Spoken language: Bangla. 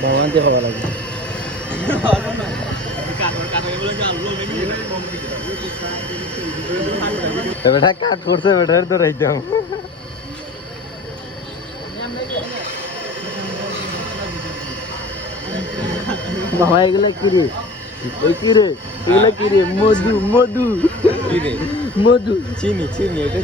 ভগবান কে ভালো লাগে বেটা কাট করছে বেটার তো রাইতাম বাবা এগুলা কি রে এগুলা কি রে মধু মধু কি রে মধু চিনি চিনি এটা